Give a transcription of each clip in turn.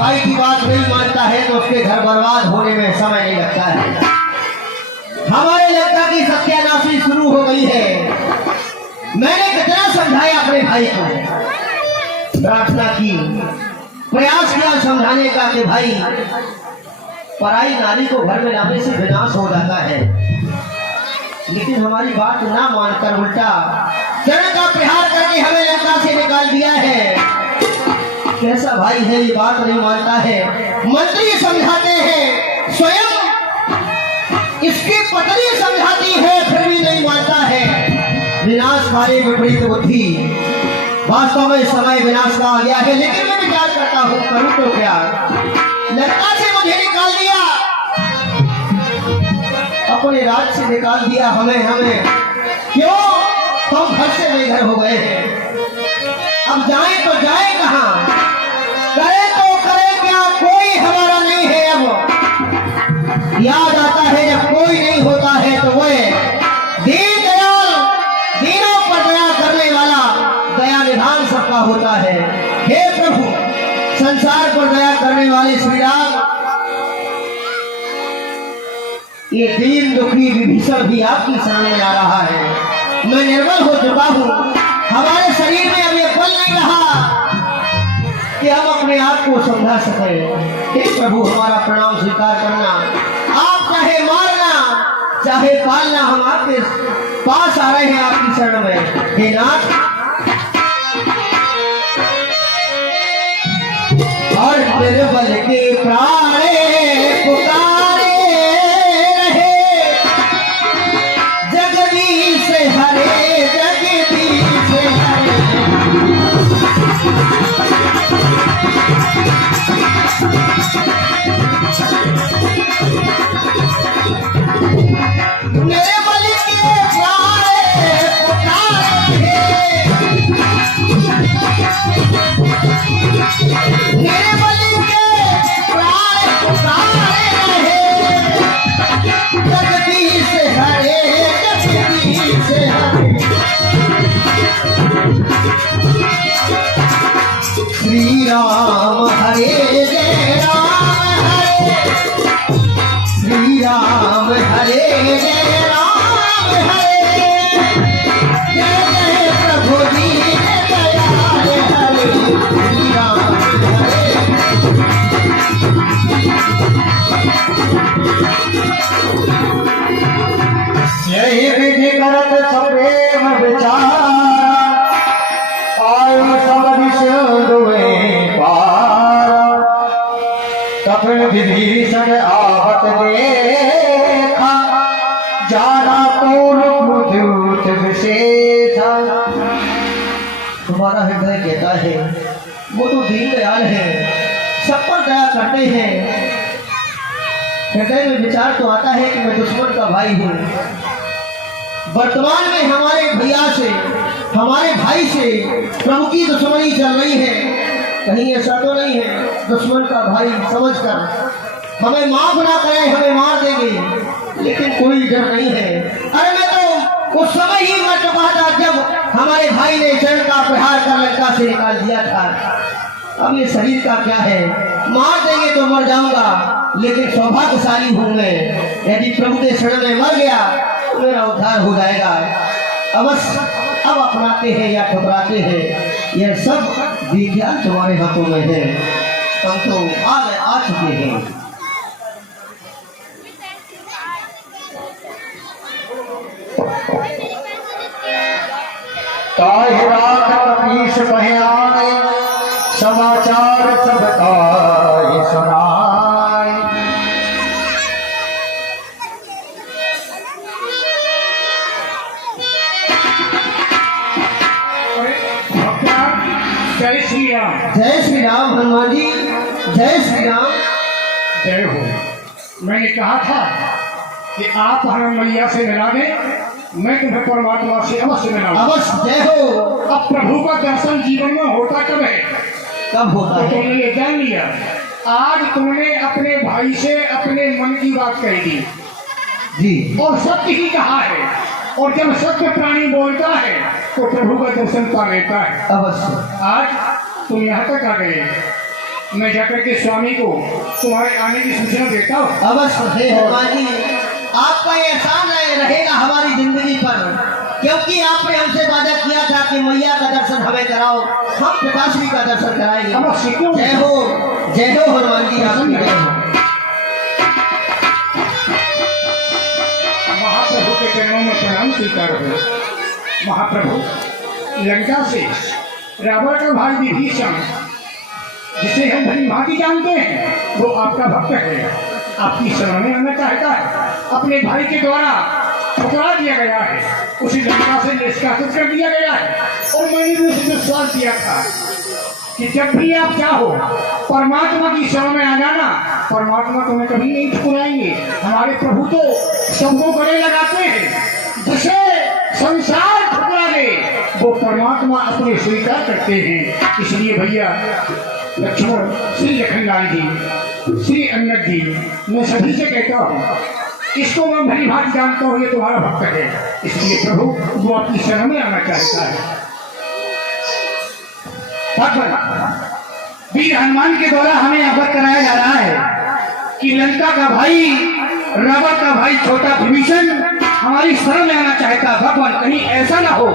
भाई की बात नहीं मानता है तो उसके घर बर्बाद होने में समय नहीं लगता है। हमारे लड़का की सत्यानाशी शुरू हो गई है। मैंने कितना समझाया अपने भाई को, प्रार्थना की, प्रयास किया समझाने का कि भाई पराई नारी को घर में लाने से विनाश हो जाता है, लेकिन हमारी बात ना मानकर उल्टा चरण का प्रहार करके हमें लंका से निकाल दिया है। कैसा भाई है, ये बात नहीं मानता है। मंत्री समझाते हैं, स्वयं इसकी पत्नी समझाती है, फिर भी नहीं मानता है। विनाशकारी विपरीत बुद्धि। वास्तव में समय विनाश का आ गया है, लेकिन मैं विचार करता हूँ करूँ तो क्या। लंका से मुझे निकाल दिया, अपने राज से निकाल दिया हमें क्यों? हम घर से बेघर हो गए हैं। अब जाए तो जाए कहाँ, करे तो करे क्या, कोई हमारा नहीं है। अब याद आता है जब कोई नहीं होता है तो वह दीन दयाल, दीनों पर दया करने वाला, दया निधान सबका होता है। हे प्रभु, संसार पर दया करने वाले श्री राम, ये दीन दुखी विभीषण भी आपकी शरण में आ रहा है। मैं निर्बल हो चुका हूँ, हमारे शरीर में अब ये बल नहीं रहा कि हम अपने आप को समझा सके। हे प्रभु, हमारा प्रणाम स्वीकार करना। आप चाहे मारना चाहे पालना, हम आपके पास आ रहे हैं, आपकी शरण में। हे नाथ, और निर्बल के प्राणे पुकारे रहे, जगदीश हरे जगदीश हरे। निर्बल के प्राणे पुकारे रहे, निर्बल के प्राण पुकारे रहे, जगदीश हरे जगदीश हरे। श्री राम हरे जय राम हरे, श्री राम हरे जय राम हरे। जय जय प्रभु दीन दयाल हरे, श्री राम हरे। यही विधि करत सप्रेम विचार, आयु समदिश दुए पार। कपिल विभीषण आवत देखा, जाना कौन बुद्ध विशेषा। तुम्हारा हृदय कहता है वो तो दीन दयाल है, सब पर दया करते हैं। हृदय में विचार तो आता है कि मैं दुश्मन का भाई हूँ। वर्तमान में हमारे भैया से, हमारे भाई से प्रभु की दुश्मनी चल रही है। कहीं ऐसा तो नहीं है दुश्मन का भाई समझकर हमें माफ ना करें, हमें मार देंगे, लेकिन कोई डर नहीं है। अरे मैं तो उस समय ही मर चुका था जब हमारे भाई ने चरण का प्रहार कर लंका से निकाल दिया था। अब ये शरीर का क्या है, मार देंगे तो मर जाऊंगा, लेकिन सौभाग्यशाली हूं मैं। यदि प्रभु के शरण में मर गया तो मेरा उद्धार हो जाएगा। अवश्य अब अपनाते हैं या ठुकराते हैं, यह सब विज्ञान तुम्हारे हाथों में है। हम तो आ चुके हैं। ताहि रात कपीश बहयाने, समाचार सब ताहि सुनाए। जय श्री राम। जय श्री राम हनुमान जी, जय श्री राम। जय हो। मैंने कहा था कि आप हमें मैया से मिला दें, मैं तुम्हें परमात्मा से अवश्य मिलाऊंगा। अवश्य। जय हो। अब प्रभु का दर्शन जीवन में होता कब है? कब होता तो है? तुमने ये जान लिया। आज तुमने अपने भाई से अपने मन की बात कह दी जी, और सत्य ही कहा है। और जब सत्य प्राणी बोलता है तो प्रभु का दर्शन पा लेता है। अवश्य। आज तुम यहाँ तक आ गए, मैं जाकर के स्वामी को तुम्हारे आने की सूचना देता हूँ। अवश्य है हनुमान जी, आपका ये एहसान रहेगा हमारी जिंदगी पर, क्योंकि आपने हमसे वादा किया था कि मैया का दर्शन हमें कराओ, हम पिताश्री का दर्शन कराएंगे। अवश्य क्यों? जय हो हनुमान जी, आपकी जय हो। महाप्रभु के चरणों में प्रणाम स्वीकार हो। महाप्रभु, लंका से रावण का भाई विभीषण, जिसे हम भली भांति जानते हैं, वो आपका भक्त है, आपकी शरण में आना चाहता है। अपने भाई के द्वारा ठुकरा दिया गया है, उसे लंका से निष्कासित कर दिया गया है। और मैंने भी उसे विश्वास दिया था कि जब भी आप चाहो परमात्मा की शरण में आ जाना, परमात्मा तुम्हें कभी नहीं ठुकराएंगे। हमारे प्रभु तो सबको गले लगाते हैं, जिसे संसार ठुकरा दे वो परमात्मा अपने स्वीकार करते हैं। इसलिए भैया लक्ष्मण, श्री लखनलाल जी, श्री अन्नत जी, मैं सभी से कहता हूँ, इसको मैं भली भांति जानता हूँ, ये तुम्हारा भक्त है, इसलिए प्रभु वो आपकी शरण में आना चाहता है। वीर हनुमान के द्वारा हमें अवगत कराया जा रहा है कि लंका का भाई, रावण का भाई छोटा विभीषण हमारी शरण में आना चाहता है। भगवान, कहीं ऐसा ना हो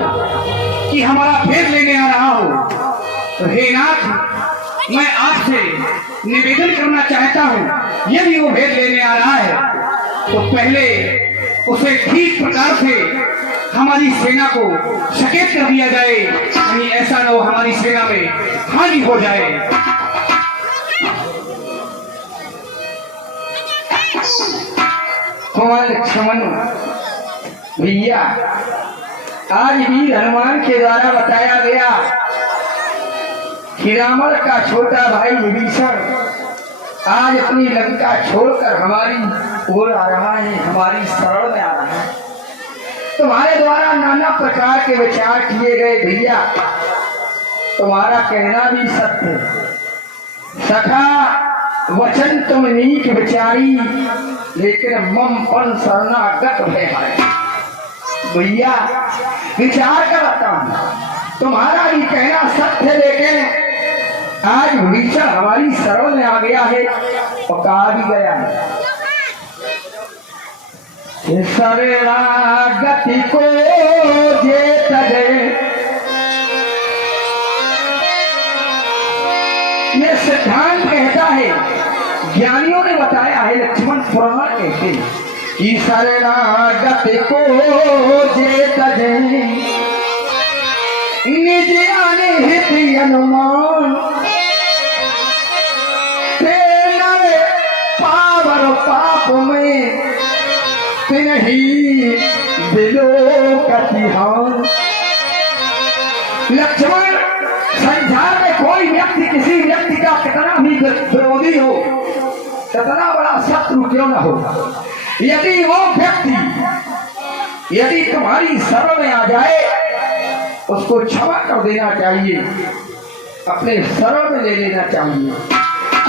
कि हमारा भेद लेने आ रहा हो। तो हे नाथ, मैं आपसे निवेदन करना चाहता हूँ, यदि वो भेद लेने आ रहा है तो पहले उसे ठीक प्रकार से हमारी सेना को सचेत कर दिया जाए, कहीं ऐसा न हो हमारी सेना में हानि हो जाए। कुमार लक्ष्मण भैया, आज भी हनुमान के द्वारा बताया गया कि रावण का छोटा भाई विभीषण आज अपनी लंका छोड़कर हमारी ओर आ रहा है, हमारी शरण में आ रहा है। तुम्हारे द्वारा नाना प्रकार के विचार किए गए भैया, तुम्हारा कहना भी सत्य। सखा वचन तुम नीक विचारी, लेकिन मम पन शरणागत है भैया। विचार करता हूँ, तुम्हारा भी कहना सत्य, लेकिन आज विभीषण हमारी शरण में आ गया है और कहा भी गया है, शरणागति को जे तजे। ये सिद्धांत कहता है, ज्ञानियों ने बताया है, लक्ष्मण पुराण कहते हैं कि शरणागति को जे तजे, निज आने हित अनुमान, पावर पाप में तिन्ही दिलो कतिहान। लक्ष्मण, संसार में कोई व्यक्ति किसी व्यक्ति का कितना भी विरोधी हो, कितना बड़ा शत्रु क्यों न हो, यदि वो व्यक्ति यदि तुम्हारी शरण में आ जाए, उसको क्षमा कर देना चाहिए, अपने शरण में ले लेना चाहिए।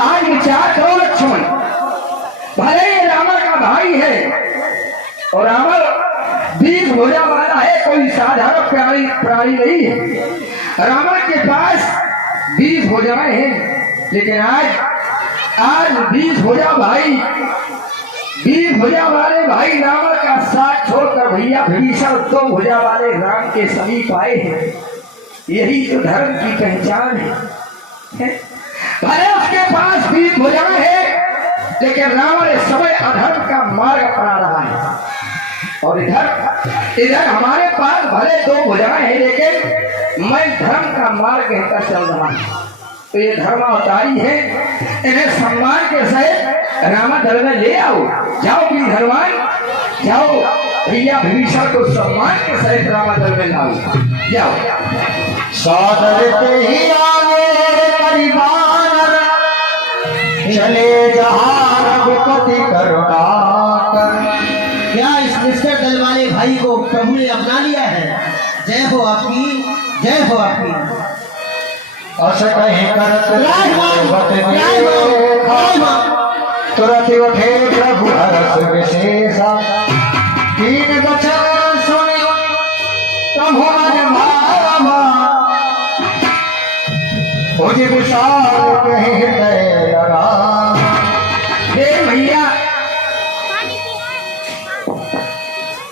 आज विचार करो लक्ष्मण, भले ये रावण का भाई है और रावण 20 भुजा वाला है, कोई साधारण प्राणी नहीं है। रावण के पास 20 भुजाएं हैं, लेकिन आज 20 भुजा भाई, 20 भुजा वाले भाई रावण का साथ छोड़कर भैया विभीषण 2 भुजा वाले राम के समीप आए हैं। यही तो धर्म की पहचान है। भले उसके पास 20 भुजाएं है, लेकिन रावण इस समय अधर्म का मार्ग अपना रहा है। और इधर हमारे पास भले 2 भुजाएं हैं, लेकिन मैं धर्म का मार्ग कहकर चल रहा हूँ। तो ये धर्मावतारी है, इन्हें सम्मान के सहित रावण दल में ले आओ। जाओ भी धर्मान, जाओ भैया विभीषण को सम्मान के सहित रावण दल में लाओ, जाओ। सादरते ही आगे परिवार चले जहाँ रघुपति करुणाकर। क्या इस निष्ठर दल वाले भाई को प्रभु ने अपना लिया है? जय हो आपकी, जय हो आपकी। तुरंत उठे प्रभु हरस विशेषा, 3 वचन सुनि प्रभु मन भावा, विशाल हृदय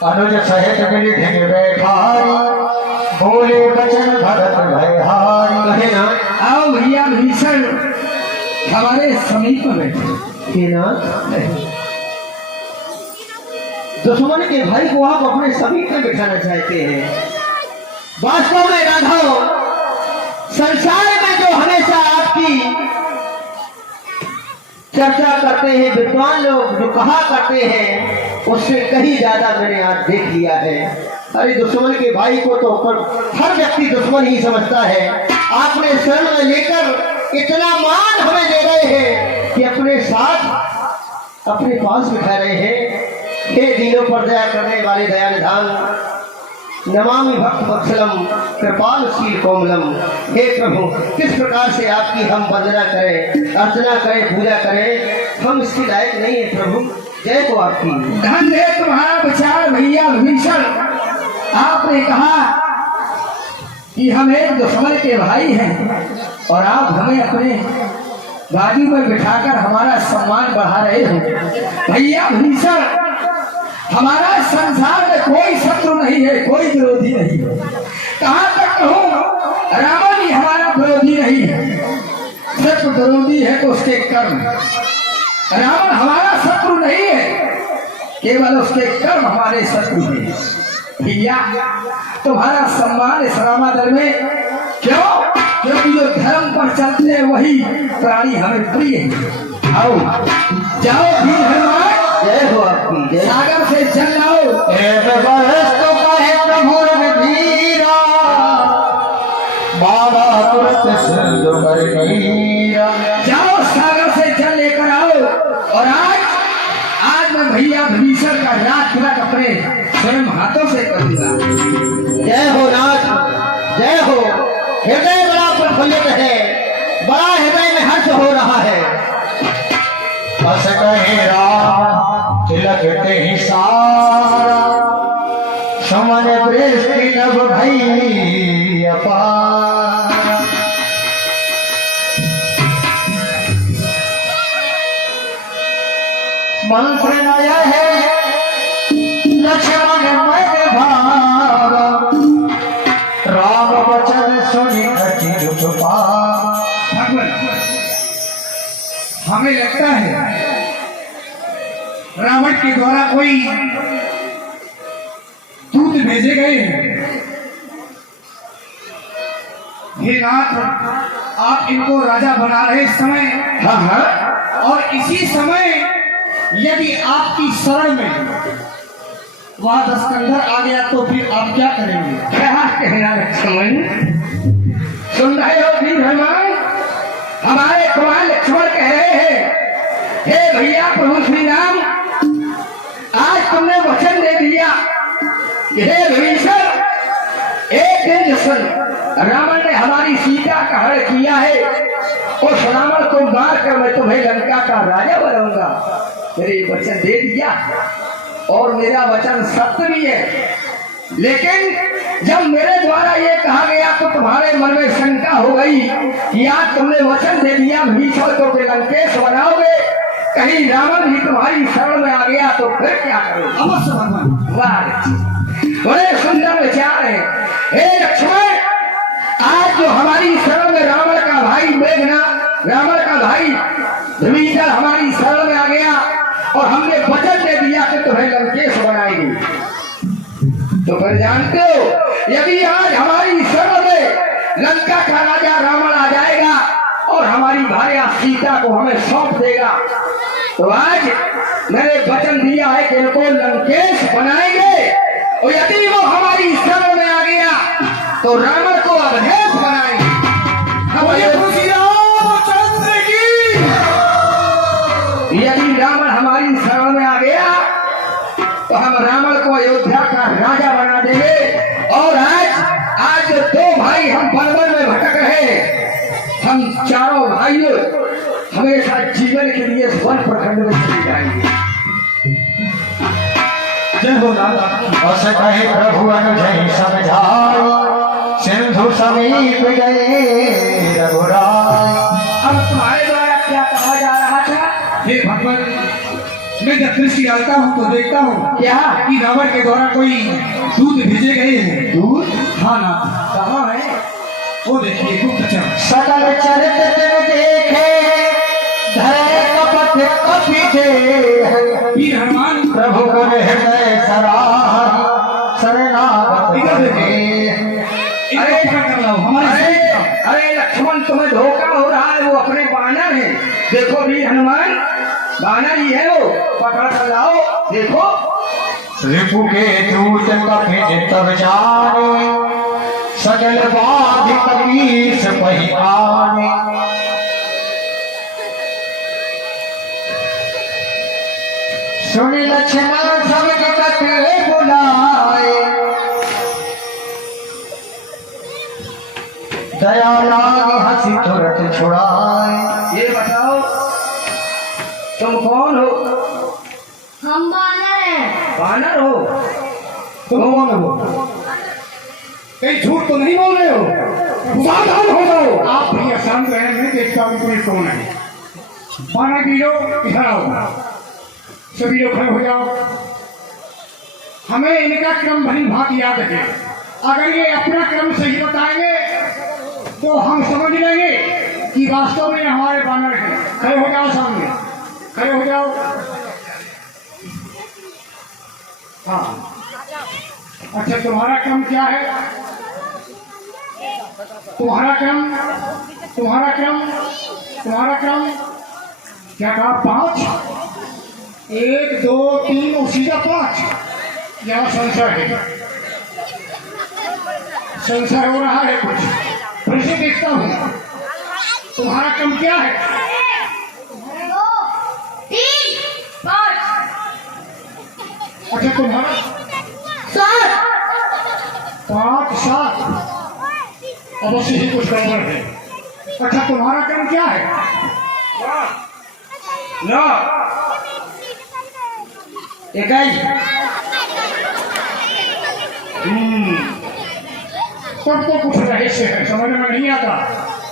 अनुज सहित मिल बैठारी, बोले बचन भरत भयहारी। कहे ना आओ भैया भीषण हमारे समीप में बैठे। कि ना दुश्मन के भाई को आप अपने समीप में बिठाना चाहते हैं। वास्तव में राघव, संसार में जो हमेशा आपकी चर्चा करते हैं विद्वान लोग, जो कहा करते हैं, उससे कहीं ज्यादा मैंने आज देख लिया है। अरे दुश्मन के भाई को तो हर व्यक्ति दुश्मन ही समझता है। आपने शरण में लेकर इतना मान हमें दे रहे हैं कि अपने साथ अपने पास बिठा रहे हैं। हे दिलों पर दया करने वाले दयानिधान, नमामि भक्त वत्सलम कृपालशील कोमलम। हे प्रभु, किस प्रकार से आपकी हम वंदना करें, अर्चना करें, पूजा करें, हम इसके लायक नहीं है प्रभु। जय को आपकी। धन है तुम्हारा विचार भैया भीषण। आपने कहा कि हम एक दुश्मन के भाई हैं और आप हमें अपने बाजू में बिठाकर हमारा सम्मान बढ़ा रहे हो। भैया भीषण, हमारा संसार में कोई शत्रु नहीं है, कोई विरोधी नहीं है। कहाँ तक कहूँ, रावण ही हमारा विरोधी नहीं है, सिर्फ विरोधी है तो उसके कर्म। रावण हमारा शत्रु नहीं है, केवल उसके कर्म हमारे शत्रु हैं। भैया तुम्हारा सम्मान इस रामादर में क्यों? क्योंकि जो धर्म पर चलते हैं वही प्राणी हमें प्रिय है। आओ जाओ वीर हनुमान, जय हो आपकी। जय। सागर से जल लाओ। एक बरस तो कहे प्रभु रघुवीरा, बाबा तुरंत सिंधु पर नीरा। जाओ सागर से जल लेकर आओ। और आज मैं भैया भीषण का रात तिलक अपने स्वयं हाथों से करूंगा। जय हो नाथ, जय हो। हृदय बड़ा प्रफुल्लित है, बड़ा हृदय में हर्ष हो रहा है। बस कहे राम तिलक ते ही सारा, समन वृष्टि नभ भई अपार। मंत्र नय है लक्ष्मण मन भाव, राम वचन सुनि खचिर छुपा। भगवान, हमें लगता है रावण के द्वारा कोई दूत भेजे गए हैं। हे नाथ, आप इनको राजा बना रहे समय, हाँ हाँ, और इसी समय यदि आपकी शरण में वह दस्कंधर आ गया तो फिर आप क्या करेंगे? क्या कहना लक्ष्मण? सुन रहे हो वीर हनुमान? हमारे कुमार लक्ष्मण कह रहे हैं, हे भैया प्रभु श्री राम, आज तुमने वचन दे दिया कि हे विभीषण, एक दिन जिस रावण ने हमारी सीता का हरण किया है, उस रावण को मार कर मैं तुम्हें लंका का राजा बनाऊंगा। मेरे वचन दे दिया और मेरा वचन सत्य भी है। लेकिन जब मेरे द्वारा ये कहा गया तो तुम्हारे मन में शंका हो गई कि आज तुमने वचन दे दिया भीषण को लंकेश बनाओगे, कहीं रावण भी तुम्हारी शरण में आ गया तो फिर क्या करोगे? अवश्य भगवान। वाह, बड़े सुंदर विचार है। हे लक्ष्मण, आज जो हमारी शरण में रावण का भाई मेघना, रावण का भाई विभीषण हमारी शरण में आ गया और हमने वचन दे दिया कि तुम्हें लंकेश बनाएगी, तो फिर जानते हो यदि आज हमारी शरण में लंका का राजा रावण आ जाएगा और हमारी भार्या सीता को हमें सौंप देगा, तो आज मैंने वचन दिया है कि इनको लंकेश बनाएंगे, और यदि वो हमारी शरण में आ गया तो रावण को अवधेश बनाएंगे। यदि रावण हमारी शरण में आ गया तो हम रावण को अयोध्या का राजा बना देंगे। और आज जो दो भाई हम वन में भटक रहे, हम चारों भाइयों हमेशा जीवन के लिए वन प्रखंड में चले जाएंगे। जय हो नाथ। बस कहे प्रभु अनुजय समझाओ, सिंधु समीप गए रघुराय। अब तुम्हारे द्वारा क्या कहा जा रहा था? हे भगवान, मैं जब दृष्टि डालता हूँ तो देखता हूँ क्या कि रावण के द्वारा कोई दूत भेजे गए हैं। दूध हाँ नाथ, कहाँ है? वो देखिए गुप्तचर। सकल चरित्र तिन देखे धरे कपट कपिते वीर हनुमान प्रभु गुण हृदय सराहन शरणागत इधर बने। इनको पकड़ कर लाओ हमारे अरे साथ। अरे लक्ष्मण तुम्हें धोखा हो रहा है, वो अपने बानर है। देखो वीर हनुमान बानर ही है, वो पकड़ कर लाओ। देखो रिपु के दूत कपित तब जाने सजल बाध कपीस पहि आने। सुन लक्ष्मण सब जगत बुलाए दया लाग हंसी तुरंत छुड़ाए। ये बताओ तुम कौन हो? हम बानर हैं। बानर हो? तुम कौन हो? कहीं झूठ तो नहीं बोल रहे हो? सावधान हो जाओ। आप भी शांत रहे, मैं देखता हूँ कोई कौन है। बानर वीरो इधर आओ, सभी लोग खड़े हो जाओ। हमें इनका क्रम भली भांति याद है। अगर ये अपना क्रम सही बताएंगे तो हम समझ लेंगे कि वास्तव में हमारे बानर हैं। खड़े हो जाओ सामने, खड़े हो जाओ। हाँ, अच्छा तुम्हारा क्रम क्या है? तुम्हारा क्रम, तुम्हारा क्रम, तुम्हारा क्रम क्या कहा? 5, 1 2 3 उसी का 5। यहाँ संशय है, संशय हो रहा है कुछ। फिर से देखता हूँ, तुम्हारा क्रम क्या है? 2 3 5 अच्छा तुम्हारा 7 5 7। अवश्य ही कुछ गड़बड़ है। अच्छा तुम्हारा क्रम क्या है? लो इकाई। तब तो कुछ रहस्य है, समझ में नहीं आता।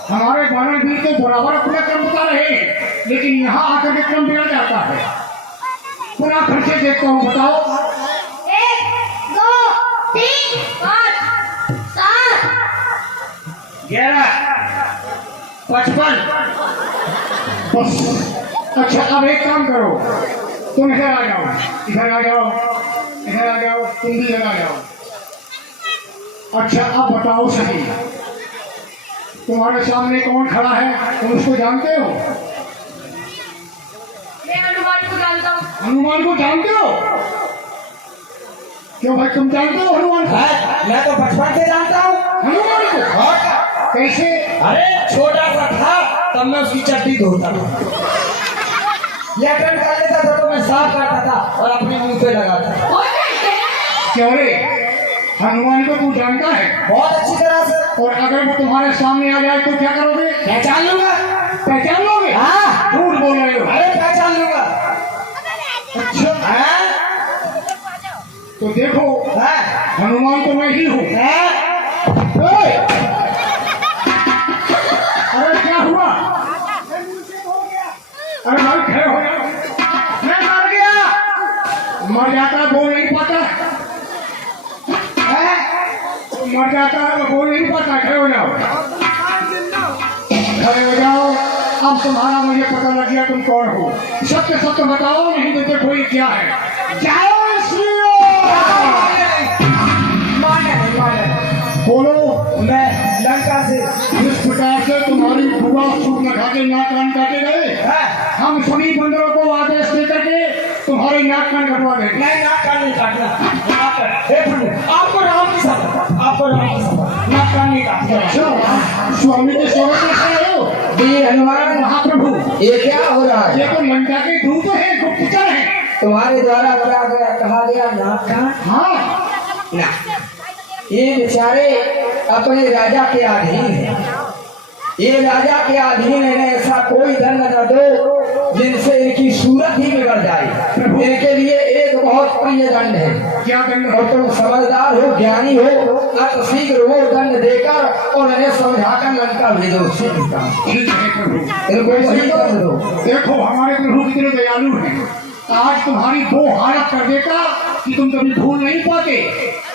हमारे बानर वीर तो बराबर अपना क्रम बता रहे हैं, लेकिन यहाँ आकर के क्रम बिगड़ जाता है। पुनः फिर से देखता हूँ, बताओ। 1 2 3 5 7 11 55। बस। अच्छा अब एक काम करो, तुम इधर आ जाओ, इधर आ जाओ, इधर आ जाओ, तुम भी इधर आ जाओ। अच्छा अब बताओ सही, तुम्हारे सामने कौन खड़ा है? तुम उसको जानते हो? मैं हनुमान को जानता हूँ। हनुमान को जानते हो? क्यों भाई, तुम जानते हो हनुमान को? मैं तो बचपन से जानता हूँ। हनुमान को कैसे? अरे छोटा सा था तब मैं उसकी चड्डी धोता था, लेटन कर लेता था तो मैं साफ करता था और अपने मुंह पे लगाता था। क्यों रे, हनुमान को तू जानता है? बहुत अच्छी तरह से। और अगर वो तुम्हारे सामने आ जाए तो क्या करोगे? पहचान लूंगा। पहचान लोगे? हाँ, झूठ बोल रहे हो। अरे पहचान लूंगा। अच्छा हाँ? तो देखो, हाँ? हनुमान तो मैं ही हूँ। हाँ? ओए! अरे क्या हुआ? अरे भाई खड़े हो जाओ। मैं मर गया। मर जाता है, बोल नहीं पाता। हाँ? मर जाता है वो बोल नहीं पाता। खड़े हो जाओ, खड़े हो जाओ। अब तुम्हारा मुझे पता लग गया तुम कौन हो। सत्य सत्य बताओ, नहीं तो देखो ये क्या है। जय श्री राम। बोलो। मैं लंका से। जिस प्रकार से तुम्हारी बुआ सूट में खाके नाक कान काटे गए, हाँ? हम सभी बंदरों को आदेश देकर के तुम्हारे नाक कान कटवा देंगे। मैं नाक कान नहीं काटना। आपको राम की सभा, आपको राम की सभा, नाक कान नहीं काटना। अच्छा, स्वामी के सेवा में खड़े हो? वीर हनुमान महाप्रभु, ये क्या हो रहा है? ये तो लंका के दूत है, गुप्तचर है। तुम्हारे द्वारा क्या गया, कहा गया नाक कान? हाँ, ना, ये बेचारे अपने राजा के अधीन है। ये राजा के अधीन है, ऐसा कोई दंड न दो जिनसे इनकी सूरत ही बिगड़ जाए। इनके लिए एक बहुत प्रिय दंड है। क्या दंड? और तुम समझदार हो, ज्ञानी हो, अत शीघ्र वो दंड देकर और इन्हें समझाकर लंका भेजो। ठीक है प्रभु, इनको वही दंड दो। देखो हमारे प्रभु कितने दयालु हैं। आज तुम्हारी वो हालत कर देता कि तुम कभी भूल नहीं पाते,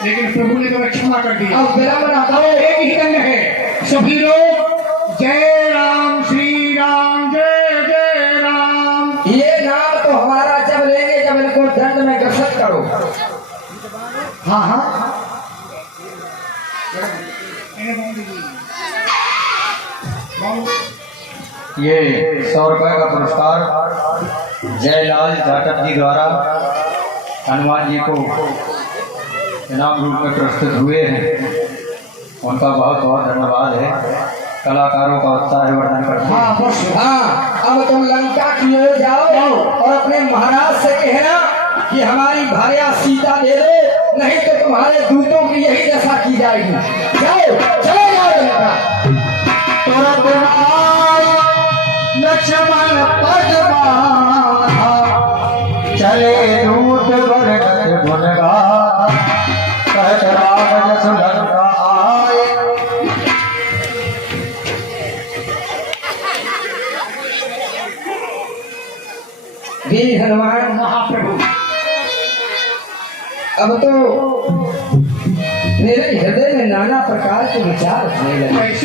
लेकिन प्रभु ने तुम्हें क्षमा कर दिया। अब विलंब ना करो। एक ही दंड है, सभी लोग जय राम श्री राम जय जय राम। ये नाम तो हमारा जब लेंगे जब इनको दंड में ग्रसित करो। हाँ हाँ ये 100 रुपए का पुरस्कार जयलाल जाटव जी द्वारा हनुमान जी को इनाम रूप में प्रस्तुत हुए हैं। उनका बहुत बहुत धन्यवाद है। कलाकारों का उत्साह वर्धन करते हैं। हाँ बस हाँ, अब तुम लंका की ओर जाओ और अपने महाराज से कहना कि हमारी भार्या सीता दे दो, नहीं तो तुम्हारे दूतों की यही दशा की जाएगी। जाओ, चले जाओ लंका। लक्ष्मण पद बांधा, चले दूत बरगद गुण गाथा, कहत राम जस लंका आए। वीर हनुमान महाप्रभु, अब तो मेरे हृदय में नाना प्रकार के विचार होने लगे।